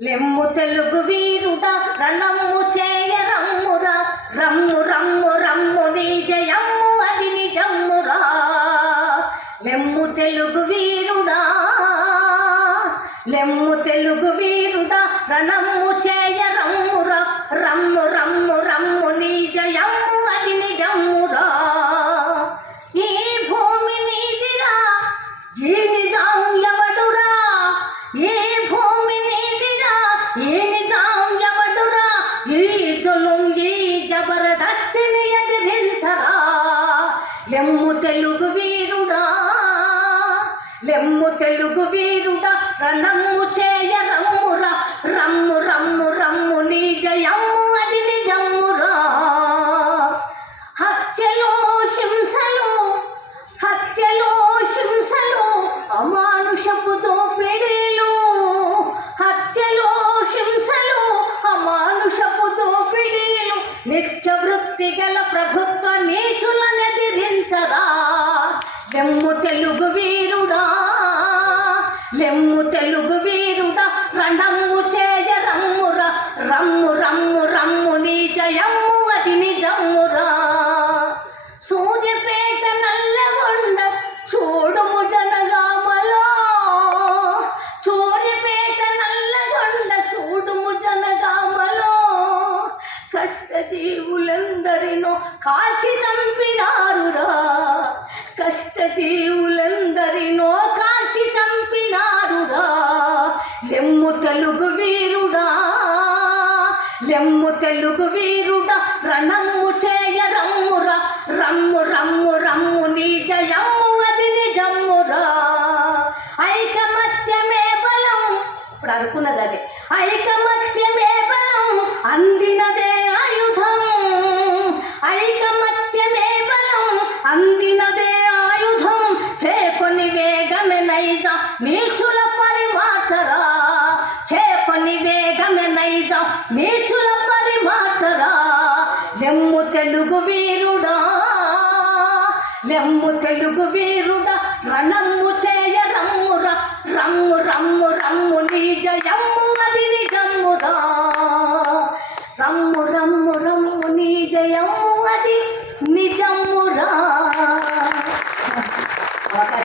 లెమ్ము తెలుగు వీరుడా రణమ్ము చేయ రమ్మురా, రమ్ము రమ్ము రమ్ము నీ జయమ్ము అది నిజమ్మురా. లెమ్ము తెలుగు వీరుడా, లెమ్ము తెలుగు వీరుడా రణమ్ము చేయ రమ్మురా, రమ్ము రమ్ము రమ్ము నీ జయమ్ము అది నిజమ్మురా. ఈ భూమి నీదిరా, ఈ నిజం ఎవడురా, ఈ భూమి నీదిరా, ఈ నిజం ఎవడురా, ఈ జులుం ఈ జబర్దస్తిని ఎదిరించరా. లెమ్ము తెలుగు వీరుడా, లెమ్ము తెలుగు వీరుడా రణమ్ము చేయ రమ్మురా, రమ్ము రమ్ము రమ్ము నీ జయమ్ము అది నిజమ్మురా. హత్యలో హింసలు, హత్యలో హింసలు అమానుషపు దోపిడీలు, హత్యలో హింసలు అమానుషపు దోపిడీలు నిత్య వృత్తి గల ప్రభుత్వ నీచులనెదిరించరా. లెమ్ము తెలుగు వీరుడా, లెమ్ము తెలుగు వీరుడా రణమ్ము చేయ రమ్మురా, రమ్ము రమ్ము రమ్ము నీ జయమ్ము అది నిజమ్మురా. సూర్యపేట నల్లగొండ చూడుము జనగామలో, సూర్యపేట నల్లగొండ చూడుము జనగామలో. కష్టజీవులందరినో కాల్చి చంపినారురా, కష్టజీవులందరినో కాల్చి చంపినారురా. లెమ్ము తెలుగు వీరుడా, లెమ్ము తెలుగు వీరుడా రణమ్ము చేయ రమ్మురా, రమ్ము రమ్ము రమ్ము నీ జయమ్ము అది నిజమ్మురా. ఐకమత్యమే బలం, ఇప్పుడు అనుకున్నది అదే, ఐకమత్యమే బలం అందినదే ఆయుధం, ఐకమత్యమే బలం అందినదే ఆయుధం. చేకొని వేగమే నైజ నీచుల పరిమార్చరా, చేకొని వేగమే నైజ నీచుల పరిమార్చరా. లెమ్ము తెలుగు వీరుడా, లెమ్ము తెలుగు వీరుడా రణమ్ము చేయ రమ్మురా, రమ్ము రమ్ము రమ్ము నీ జయమ్ము